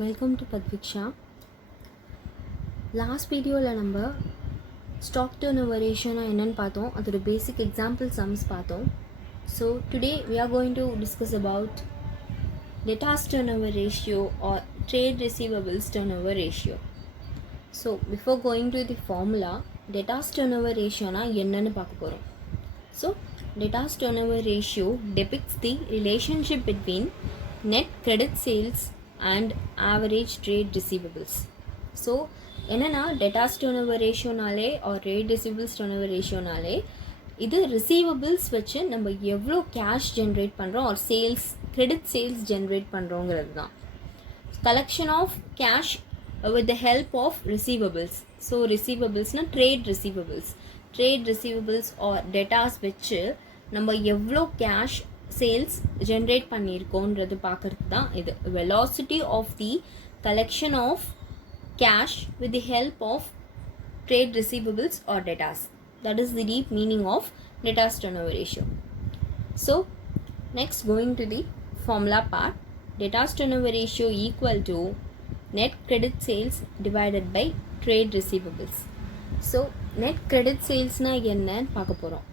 Welcome to Padviksha. லாஸ்ட் வீடியோவில் நம்ம stock turnover ரேஷியோனா என்னன்னு பார்த்தோம். அதோட பேசிக் எக்ஸாம்பிள் சம்ஸ் பார்த்தோம். So today we are going to discuss about debtors turnover ratio or trade receivables turnover ratio. So before going to the formula, debtors turnover ratioனா என்னன்னு பார்க்க போகிறோம். So debtors turnover ratio depicts the relationship between net credit sales and average trade receivables. So என்னன்னா debtors turnover ratioனாலே or trade receivables turnover ratioனாலே இது receivables வச்சு நம்ம எவ்வளோ கேஷ் ஜென்ரேட் பண்ணுறோம் or sales credit sales generate பண்ணுறோங்கிறது தான். Collection of cash with the help of receivables. So receivablesனா trade receivables or debtors வச்சு நம்ம எவ்வளோ கேஷ் சேல்ஸ் ஜென்ரேட் பண்ணியிருக்கோன்றது பார்க்கறது தான் இது. Velocity of the collection of cash with the help of trade receivables or debtors. That is the deep meaning of debtors turnover ratio. So next, going to the formula part, debtors turnover ratio equal to net credit sales divided by trade receivables. So net credit sales na என்னன்னு பார்க்க போகிறோம்.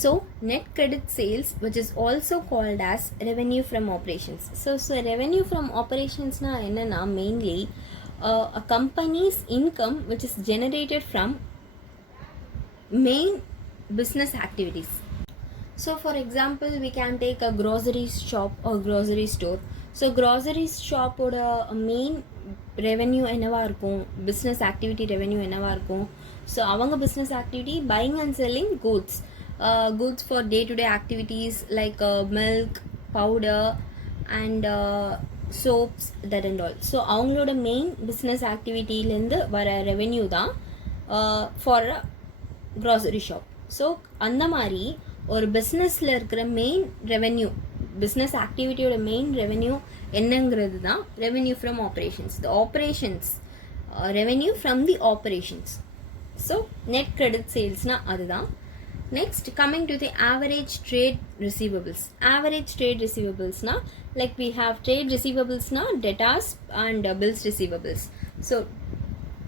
So net credit sales, which is also called as revenue from operations. So revenue from operations na என்னன்னா mainly a company's income which is generated from main business activities. So for example, we can take a grocery shop or grocery store. So grocery shop oda main revenue என்னவா இருக்கும், business activity revenue என்னவா இருக்கும். So அவங்க business activity buying and selling goods for day-to-day activities like milk, powder and soaps, that and all. So அவங்களோட main business activityலேருந்து வர revenue தான் for a grocery shop. So அந்த மாதிரி ஒரு பிஸ்னஸில் இருக்கிற மெயின் ரெவென்யூ, பிஸ்னஸ் ஆக்டிவிட்டியோட மெயின் ரெவென்யூ என்னங்கிறது தான் revenue from operations. The operations revenue from the operations. So net credit சேல்ஸ்னால் அதுதான். Next, coming to the average trade receivables. Average trade ரிசீவபிள்ஸ்னால் லைக் வி ஹாவ் ட்ரேட் ரிசீவபிள்ஸ்னால் debtors and bills receivables. So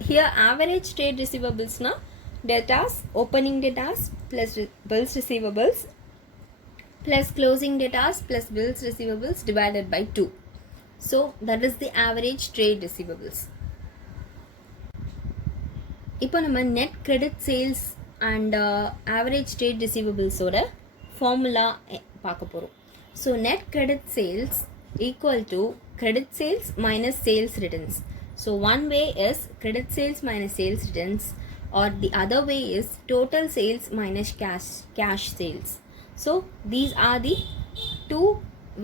here average trade ரிசீவபிள்ஸ்னால் debtors, opening debtors plus bills receivables plus closing debtors plus bills receivables divided by 2. So that is the average trade receivables. இப்போ நம்ம net credit sales and average trade receivables ஓட formula பார்க்க போகிறோம். So net credit sales equal to credit sales minus sales returns. So one way is credit sales minus sales returns, or the other way is total sales minus cash sales. So these are the two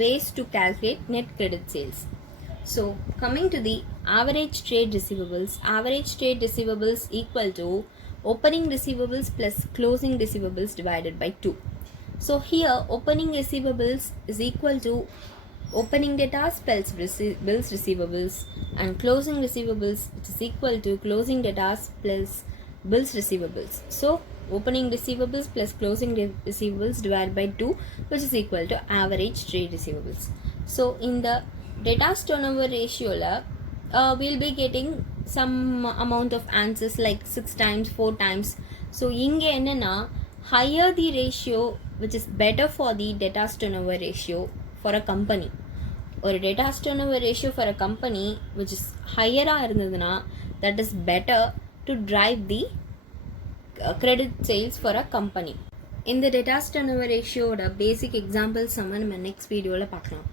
ways to calculate net credit sales. So coming to the average trade receivables equal to opening receivables plus closing receivables divided by 2. So here opening receivables is equal to opening debtors plus bills receivables, and closing receivables, which is equal to closing debtors plus bills receivables. So opening receivables plus closing receivables divided by 2, which is equal to average trade receivables. So in the debtors turnover ratio we'll be getting some amount of answers like 6 times, 4 times. So inge enna higher the ratio which is better for the debtors turnover ratio for a company, or debtors turnover ratio for a company which is higher irundaduna, that is better to drive the credit sales for a company. In the debtors turnover ratio basic examples நம்ம next video பார்க்கலாம்.